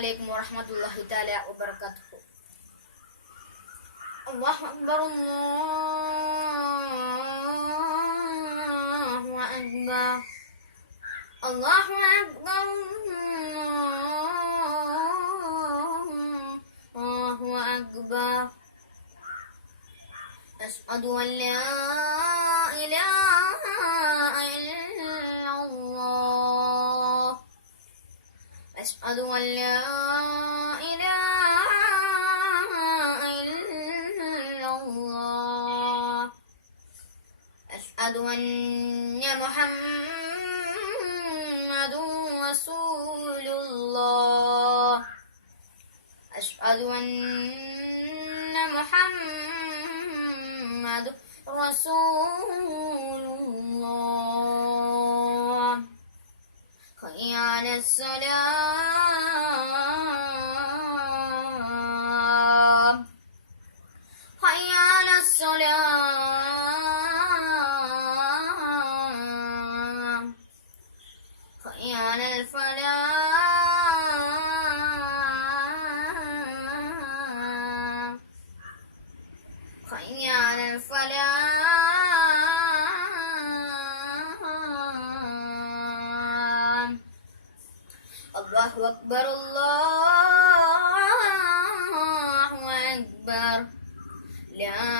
عليكم ورحمة الله تعالى وبركاته. الله أكبر الله أكبر الله أكبر الله أكبر أشهد أن لا إله إلا الله أشهد أن لا إله إلا الله أشهد أن محمد رسول الله أشهد أن محمد رسول الله حي على الصلاة حي على الصلاة حي على الفلاح حي على الفلاح الله أكبر الله أكبر لا